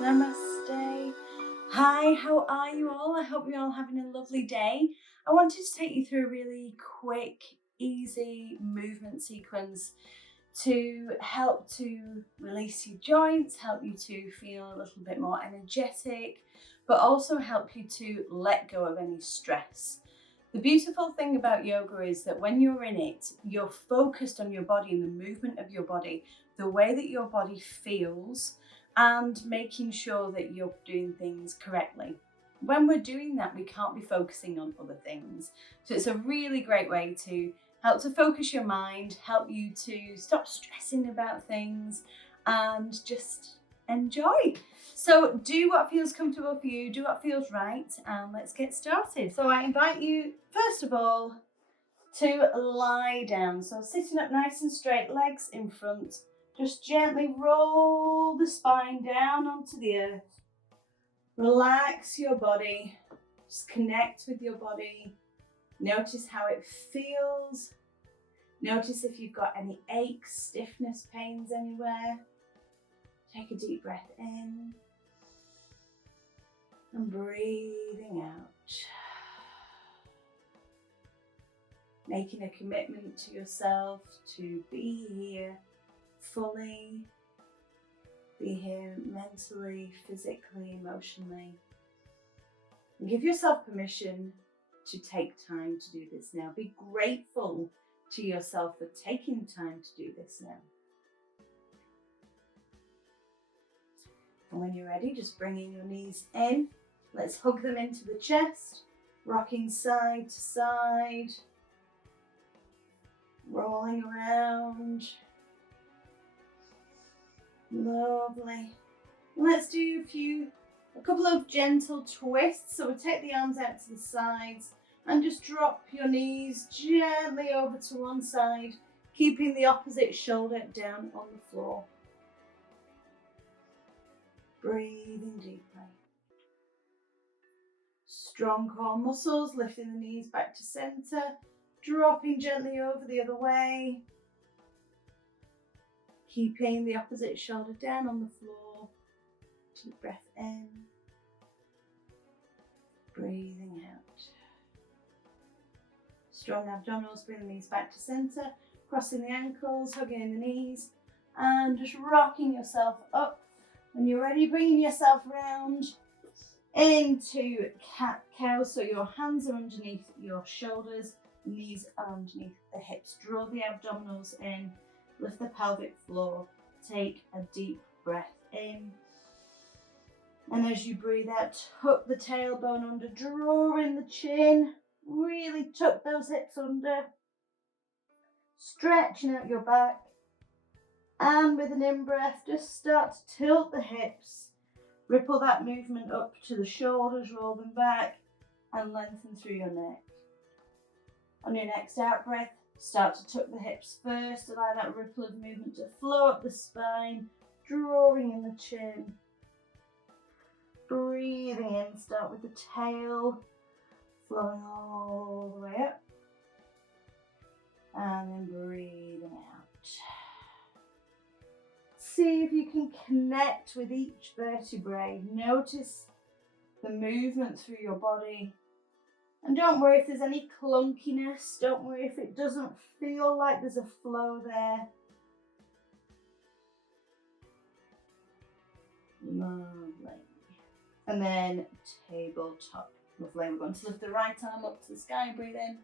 Namaste. Hi, how are you all? I hope you're all having a lovely day. I wanted to take you through a really quick, easy movement sequence to help to release your joints, help you to feel a little bit more energetic, but also help you to let go of any stress. The beautiful thing about yoga is that when you're in it, you're focused on your body and the movement of your body, the way that your body feels, and making sure that you're doing things correctly. When we're doing that, we can't be focusing on other things. So it's a really great way to help to focus your mind, help you to stop stressing about things and just enjoy. So do what feels comfortable for you, do what feels right, and let's get started. So I invite you, first of all, to lie down. So sitting up nice and straight, legs in front, just gently roll the spine down onto the earth. Relax your body, just connect with your body. Notice how it feels. Notice if you've got any aches, stiffness, pains anywhere. Take a deep breath in and breathing out. Making a commitment to yourself to be here fully, be here mentally, physically, emotionally. And give yourself permission to take time to do this now. Be grateful to yourself for taking time to do this now. And when you're ready, just bringing your knees in. Let's hug them into the chest, rocking side to side, rolling around. Lovely. Let's do a couple of gentle twists. So we'll take the arms out to the sides and just drop your knees gently over to one side, keeping the opposite shoulder down on the floor. Breathing deeply. Strong core muscles, lifting the knees back to center, dropping gently over the other way. Keeping the opposite shoulder down on the floor. Deep breath in. Breathing out. Strong abdominals, bring the knees back to center. Crossing the ankles, hugging in the knees. And just rocking yourself up. When you're ready, bringing yourself round into cat-cow. So your hands are underneath your shoulders. Knees are underneath the hips. Draw the abdominals in. Lift the pelvic floor. Take a deep breath in. And as you breathe out, tuck the tailbone under, draw in the chin. Really tuck those hips under. Stretching out your back. And with an in-breath, just start to tilt the hips. Ripple that movement up to the shoulders, roll them back, and lengthen through your neck. On your next out breath, start to tuck the hips first, allow that ripple of movement to flow up the spine, drawing in the chin. Breathing in, start with the tail, flowing all the way up. And then breathing out. See if you can connect with each vertebrae. Notice the movement through your body. And don't worry if there's any clunkiness. Don't worry if it doesn't feel like there's a flow there. Lovely. And then tabletop. Lovely. We're going to lift the right arm up to the sky. Breathe in.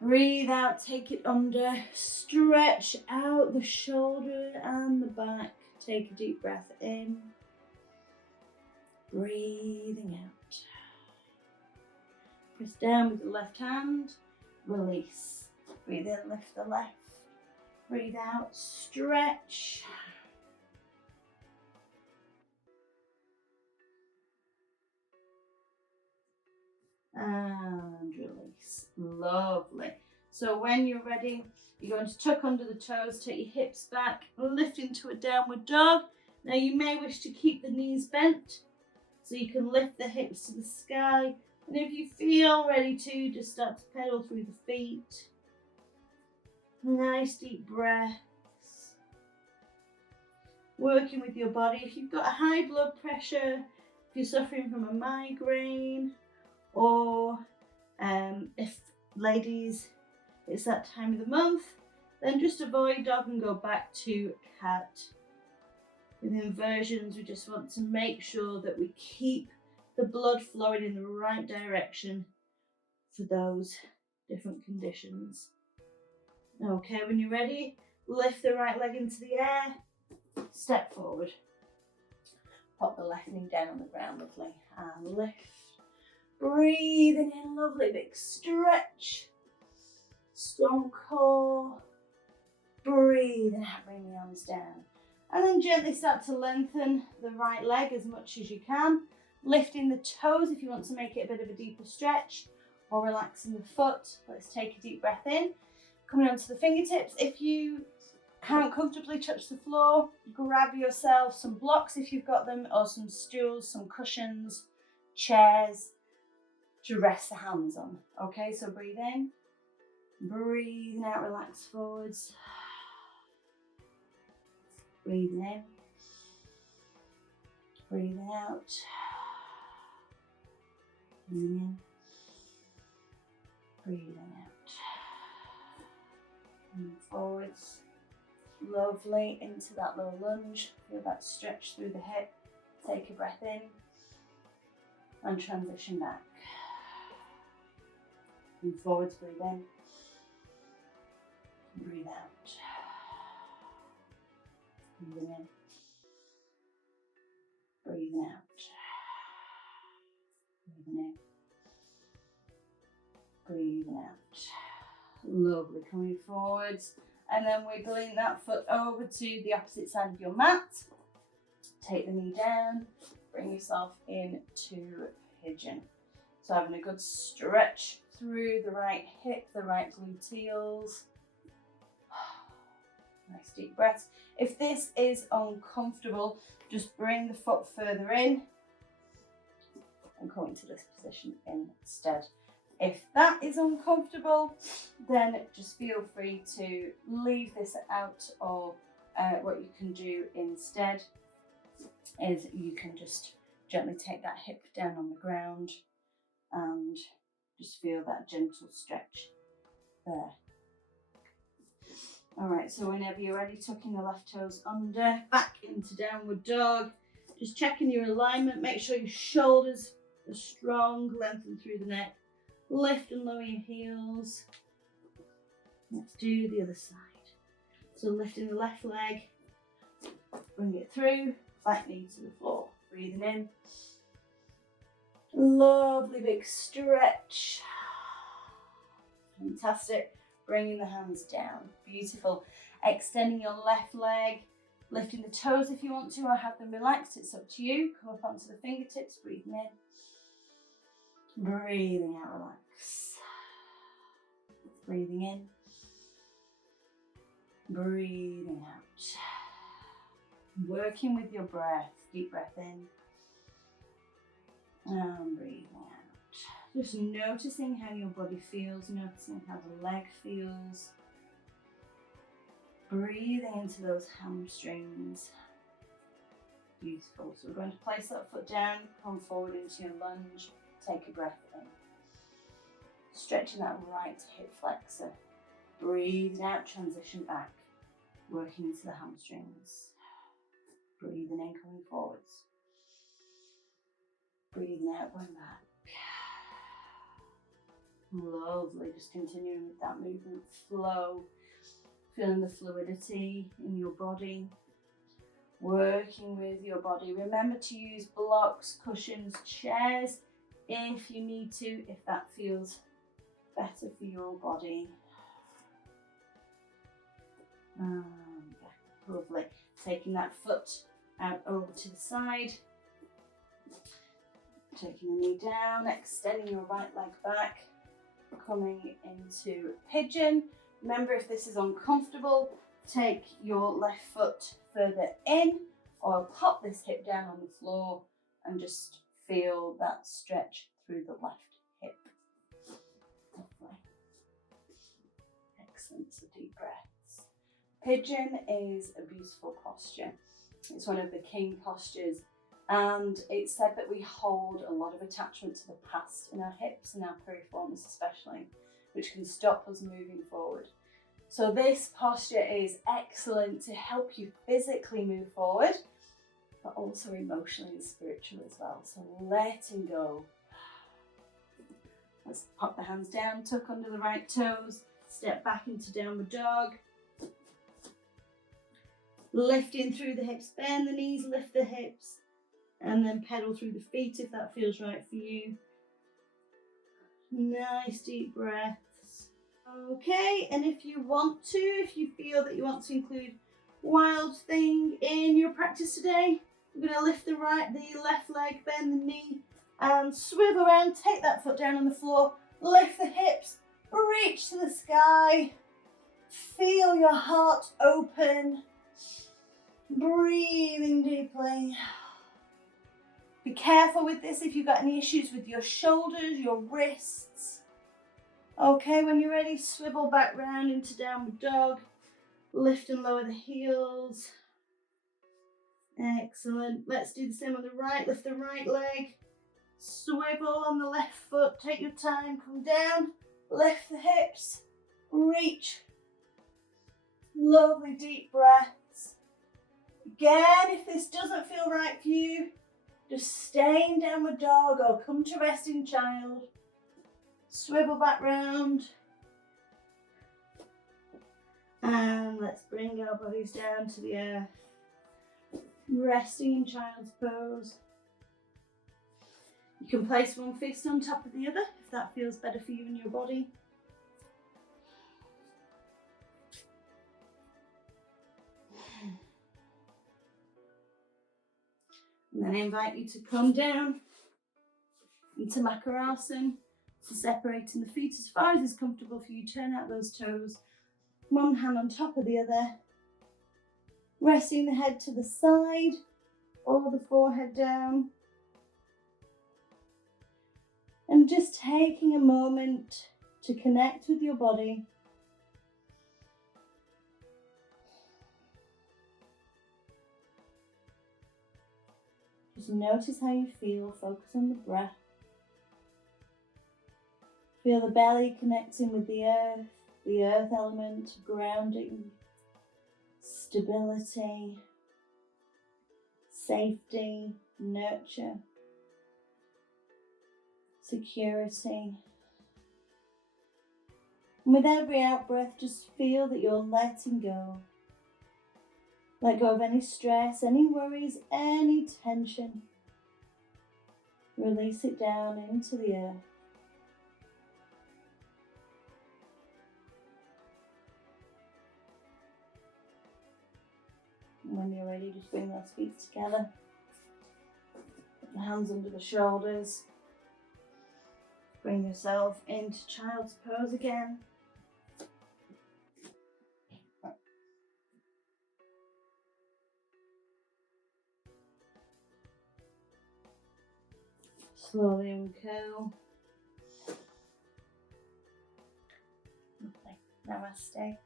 Breathe out. Take it under. Stretch out the shoulder and the back. Take a deep breath in. Breathing out. Press down with the left hand. Release. Breathe in. Lift the left. Breathe out. Stretch. And release. Lovely. So when you're ready, you're going to tuck under the toes, take your hips back, lift into a downward dog. Now you may wish to keep the knees bent, so you can lift the hips to the sky. And if you feel ready to, just start to pedal through the feet. Nice deep breaths. working with your body. If you've got a high blood pressure, if you're suffering from a migraine, or if ladies, it's that time of the month, then just avoid dog and go back to cat. With inversions, we just want to make sure that we keep the blood flowing in the right direction for those different conditions. Okay, when you're ready, lift the right leg into the air, step forward. Pop the left knee down on the ground, lovely, and lift. Breathing in, lovely, big stretch. Strong core. Breathing out, bring the arms down. And then gently start to lengthen the right leg as much as you can. Lifting the toes if you want to make it a bit of a deeper stretch, or relaxing the foot. Let's take a deep breath in. Coming onto the fingertips. If you can't comfortably touch the floor, grab yourself some blocks if you've got them, or some stools, some cushions, chairs to rest the hands on. Okay, so breathe in. Breathing out, relax forwards. Breathing in. Breathing out. Breathing in. Breathing out. And forwards. Lovely, into that low lunge. Feel that stretch through the hip. Take a breath in. And transition back. And forwards, breathe in. Breathe out. Breathing in. Breathing out. Breathing in. Breathing out. Lovely, coming forwards. And then wiggling that foot over to the opposite side of your mat. Take the knee down. Bring yourself into pigeon. So having a good stretch through the right hip, the right gluteals. Nice deep breaths. If this is uncomfortable, just bring the foot further in and come into this position instead. If that is uncomfortable, then just feel free to leave this out, or what you can do instead is you can just gently take that hip down on the ground and just feel that gentle stretch there. All right, so whenever you're ready, tucking the left toes under, back into downward dog. Just checking your alignment, make sure your shoulders are strong, lengthen through the neck. Lift and lower your heels. Let's do the other side. So lifting the left leg, bring it through, back knee to the floor. Breathing in. Lovely big stretch. Fantastic. Bringing the hands down. Beautiful. Extending your left leg, lifting the toes if you want to, or have them relaxed. It's up to you. Come up onto the fingertips. Breathing in. Breathing out, relax. Breathing in. Breathing out. Working with your breath. Deep breath in. And breathing out. Just noticing how your body feels, noticing how the leg feels. Breathing into those hamstrings. Beautiful. So we're going to place that foot down, come forward into your lunge. Take a breath in. Stretching that right hip flexor. Breathing out, transition back. Working into the hamstrings. Breathing in, coming forwards. Breathing out, going back. Lovely, just continuing with that movement flow. Feeling the fluidity in your body. Working with your body. Remember to use blocks, cushions, chairs if you need to, if that feels better for your body. Lovely. Taking that foot out over to the side. Taking the knee down, extending your right leg back. Coming into pigeon. Remember, if this is uncomfortable, take your left foot further in, or pop this hip down on the floor and just feel that stretch through the left hip. Lovely. Excellent, so deep breaths. Pigeon is a beautiful posture. It's one of the king postures. And it's said that we hold a lot of attachment to the past in our hips and our piriformis especially, which can stop us moving forward. So this posture is excellent to help you physically move forward, but also emotionally and spiritually as well. So letting go. Let's pop the hands down, tuck under the right toes, step back into downward dog. Lifting through the hips, bend the knees, lift the hips, and then pedal through the feet if that feels right for you. Nice deep breaths. Okay, and if you want to, if you feel that you want to include wild thing in your practice today, we're going to lift the left leg, bend the knee, and swivel around, take that foot down on the floor, lift the hips, reach to the sky, feel your heart open, breathing deeply. Be careful with this if you've got any issues with your shoulders, your wrists. Okay, when you're ready, swivel back round into downward dog. Lift and lower the heels. Excellent. Let's do the same on the right. Lift the right leg. Swivel on the left foot. Take your time. Come down. Lift the hips. Reach. Lovely deep breaths. Again, if this doesn't feel right for you, just stay in downward dog or come to resting child. Swivel back round. And let's bring our bodies down to the earth. Resting in child's pose. You can place one fist on top of the other if that feels better for you and your body. And then I invite you to come down into Makarasana. So separating the feet as far as is comfortable for you. Turn out those toes. One hand on top of the other. Resting the head to the side or the forehead down. And just taking a moment to connect with your body. Just notice how you feel. Focus on the breath. Feel the belly connecting with the earth element, grounding, stability, safety, nurture, security. And with every out breath, just feel that you're letting go. Let go of any stress, any worries, any tension. Release it down into the earth. And when you're ready, just bring those feet together. Put the hands under the shoulders. Bring yourself into child's pose again. Slowly uncurl. Lovely. Namaste.